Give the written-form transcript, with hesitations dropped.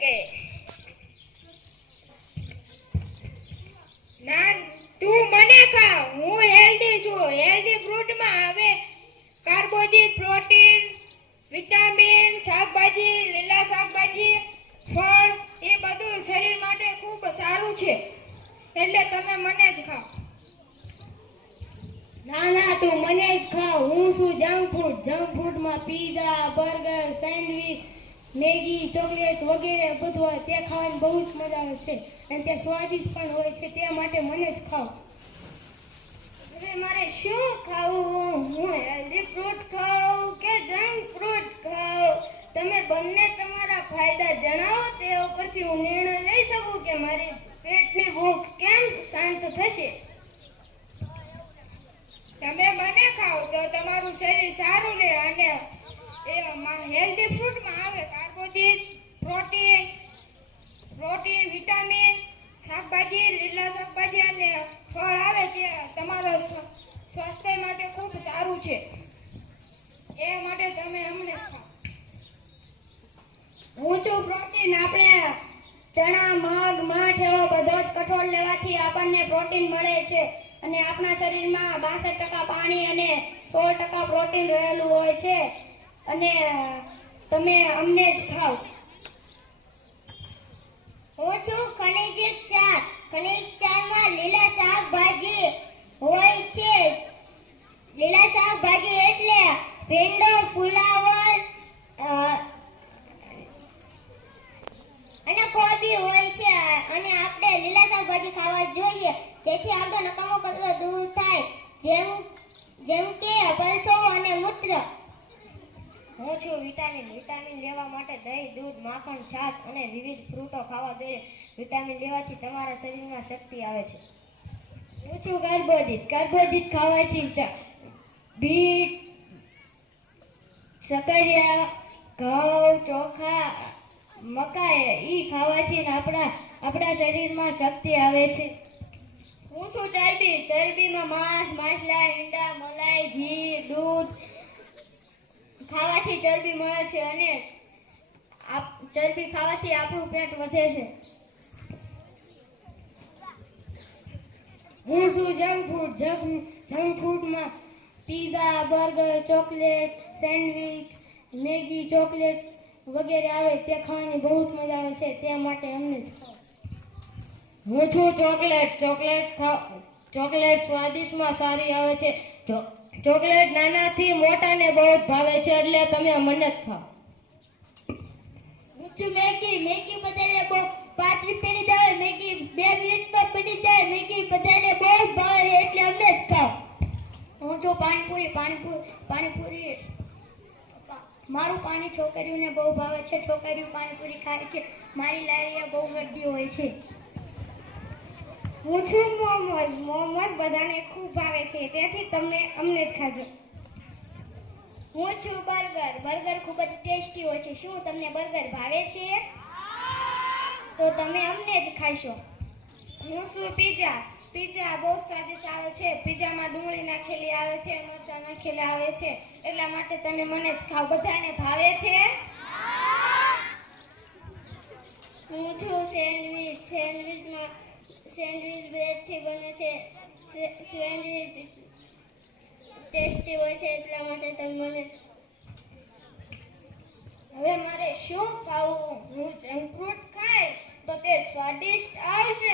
શકે. ના તું મને ખા, હું હેલ્ધી છું. હેલ્ધી ફ્રૂટમાં આવે કાર્બોહાઈડ્રેટ, પ્રોટીન, વિટામિન, શાકભાજી, લીલા શાકભાજી, ફળ એ બધું શરીર માટે ખૂબ સારું છે. એટલે તમે મને જ ખાઓ. ના ના, તું મને જ ખાવ. હું શું જંક ફૂડમાં pizza, burger, sandwich, Maggi, chocolate વગેરે બધું હોય તે ખાવાની બહુ જ મજા આવે છે અને તે સ્વાદિષ્ટ પણ હોય છે. તે માટે મને જ ખાવ. હવે મારે શું ખાવું? હું હેલ્ધી ફ્રૂટ ખાઉં કે જંક ફ્રૂટ ખાઉં? તમે બંને તમારા ફાયદા જણાવો, તે ઉપરથી હું નિર્ણય લઈ શકું કે મારી પેટની ભૂખ કેમ શાંત થશે. તમે મને ખાઓ તો તમારું શરીર સારું રહે અને એમાં હેલ્ધી ફૂડમાં આવે કાર્બોહાઈડ્રેટ, પ્રોટીન, વિટામિન, શાકભાજી, લીલા શાકભાજી અને ફળ આવે તે તમારા સ્વાસ્થ્ય માટે ખૂબ સારું છે. એ માટે તમે અમને ખાઓ. હું છું પ્રોટીન. આપણે ચણા, મગ, મઠ એવો બધો જ કઠોળ લેવાથી આપણને પ્રોટીન મળે છે અને આપણા શરીરમાં 62% પાણી અને 16% પ્રોટીન રહેલું હોય છે અને તમે અમને જ ખાવ. હું છું ખનિજ શાક. ખનિજ શાકમાં લીલા શાકભાજી હોય છે. લીલા શાકભાજી એટલે ભીંડો, ફુલાવર અને કોબી હોય છે અને આપણે લીલા શાકભાજી ખાવા જોઈએ જેથી આપણો નકામો કચરો દૂર થાય, જેમ કે પરસેવો અને મૂત્ર. હું છું વિટામિન. વિટામિન લેવા માટે દહીં, દૂધ, માખણ, છાશ અને વિવિધ ફ્રૂટો ખાવા જોઈએ. વિટામિન લેવાથી તમારા શરીરમાં શક્તિ આવે છે. હું છું કાર્બોહાઈડ્રેટ. કાર્બોહાઈડ્રેટ ખાવાથી બીટ, સકરિયા, ઘઉં, ચોખા, મકાઈ ઈ ખાવાથી આપણા શરીરમાં શક્તિ આવે છે. હું છું ચરબી. ચરબીમાં માંસ, માછલા, ઈંડા, મલાઈ, ઘી, દૂધ ખાવાથી ચરબી મળે છે અને ચરબી ખાવાથી આપણું પેટ વધે છે. હું છું જંક ફૂડમાં pizza, burger, chocolate, sandwich, Maggi, chocolate વગેરે આવે તે ખાવાની બહુ જ મજા આવે છે. તે માટે અમને જ ખાઓ. હું છું ચોકલેટ સ્વાદિષ્ટમાં સારી આવે છે. ચોકલેટ નાનાથી મોટાને બહુ જ ભાવે છે એટલે તમે મને જ ખાઓ. હું છું મેગી. મેગી બધાને બહુ 5 રૂપિયાની દાવે મેગી 2 મિનિટમાં બની જાય. મેગી બધાને બહુ જ ભાવે એટલે અમને જ ખાઓ. હું છું પાણીપુરી. મારું પાણી છોકરીઓને બહુ ભાવે છે. છોકરીઓ પાણીપુરી ખાય છે. મારી લારીએ બહુ ગરદી હોય છે. હું છું મોમોસ બધાને ખૂબ ભાવે છે તેથી તમે અમને જ ખાજો. હું છું બર્ગર. બર્ગર ખૂબ જ ટેસ્ટી હોય છે. શું તમને બર્ગર ભાવે છે? તો તમે અમને જ ખાશો. હું છું પિઝા. પિઝા બહુ સ્વાદિષ્ટ આવે છે. પિઝામાં ડુંગળી નાખેલી આવે છે, મરચાં નાખેલા આવે છે એટલા માટે તમે મને જ ખાઓ. બધાને ભાવે છે? હું છું સેન્ડવિચ. સેન્ડવિચ બ્રેડથી બને છે. સેન્ડવિચ ટેસ્ટી હોય છે એટલા માટે તમે મને. હવે મારે શું ખાવું? હું જંક ફ્રૂટ ખાય તો તે સ્વાદિષ્ટ આવશે